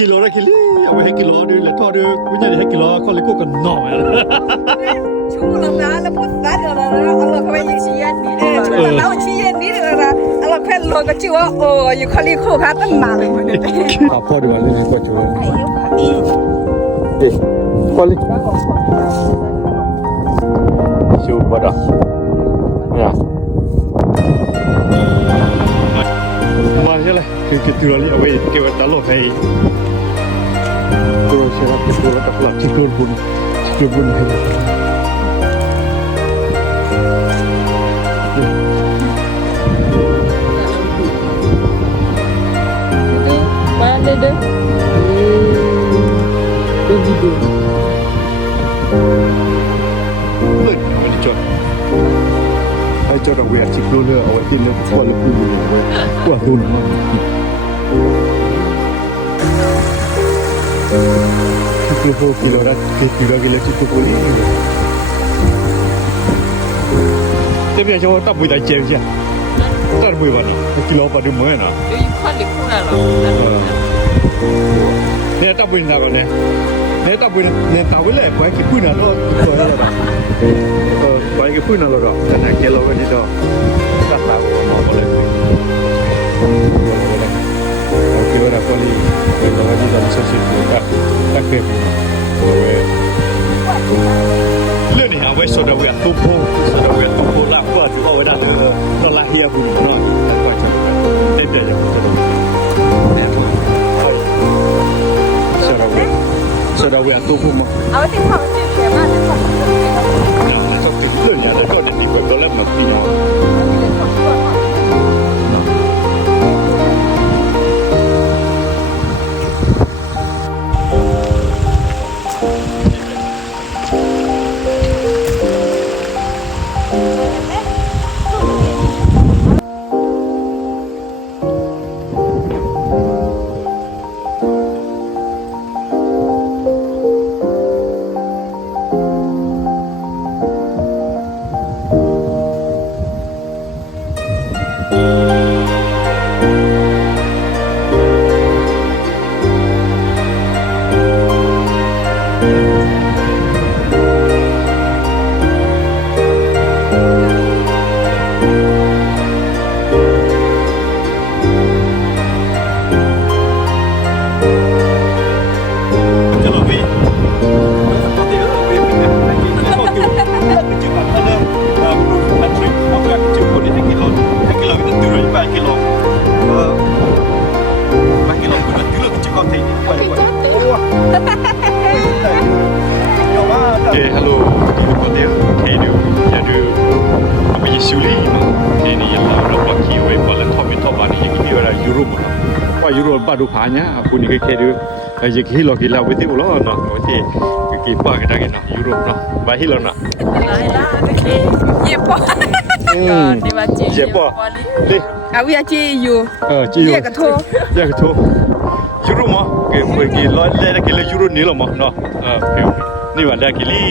กิโลละกิโลเอาไว้ให้กิโลด้วยเลยทอดด้วยไม่ใช่ให้กิโลเขาเลยกูกันหน่อยชูลงนะแล้วพูดได้เดี๋ยวเราเราเขาไปยิงชี้ยันนี่ชูลงนะชี้ยันนี่เดี๋ยวเราเพ่นโลก็ชื่อว่าโอ้อยู่คอลีคู่ค่ะตั้งนานเลยมันเนี่ยข้าวพ่อดูอะไรนี่ก็ช่วยไอ้ยุคนี้เอ๊ะพอลิชิวบ่ดเนี่ยมาใช่ไหมคือตัวนี้เอาไว้เก็บไว้ตลอดให้ตัวเชื่อว่าตัวละตะกลับที่ตัวบุญให้มาเด้อเด้อดีดีเฮ้ยมันจดไอ้จดเอาไว้ที่ตัวเลือเอาไว้ที่เลือคนละคู่เลยว่าตัวนั้นคือพวกกิโลละกิโลที่ตัวนี้这边就大不了接一下，大不了呢，กิโลปะดูเหมือนนะอยู่คอลีคู่น่ะหรอเนี่ย大不了那个呢，เนี่ย大不了เนี่ย大不了ไปกี่ปุ่นน่ะก็ตัวละไปกี่ปุ่นน่ะก็แต่เนี่ยกิโลก็นี่ก็ตัดตาก็มองบ่เลยกิโลละก็ลีกิโลก็นี่ก็สุดๆก็ตักเก็บเรื่องนี้เอาไว้สดเอาไว้ตุ้มโพล่างก็ถือว่าไว้ได้ก็ลาเฮียบุญเนาะแล้วก็จะเด็ดๆอย่างนี้เนี่ยสดเอาไว้ตุ้มโพมั้งเอาไว้ที่ความชื่อเขียนมาที่ความเนี่ยมันจะถึงเรื่องอย่างนั้นก็เด็ดๆก็เริ่มแบบนี้เนาะHello, di hotel. Okay, ya do. Apa je suli mah? Ini yangเราบักคิวไว้พอแล้วทอมเป็นทอมอันนี้ยังมีอะไรยุโรปนะว่ายุโรปบ้านดูผาเนี่ยคุณนี่ก็แค่ดูไอ้ยังที่เรากินเราไปที่อุลอเนาะไปที่กี่ป้ากันได้กันเนาะยุโรปเนาะไปที่เราเนาะเย็บปอดีว่าจีเจ็บป่ะดิเอาวิอาจีอยู่จีอยู่แยกกระโทแยกกระโทยุโรปมั้งกี่ร้อยแรกกี่เลยยุโรปนี่หรอมั้งเนาะนี่วันแรกกี่ลี่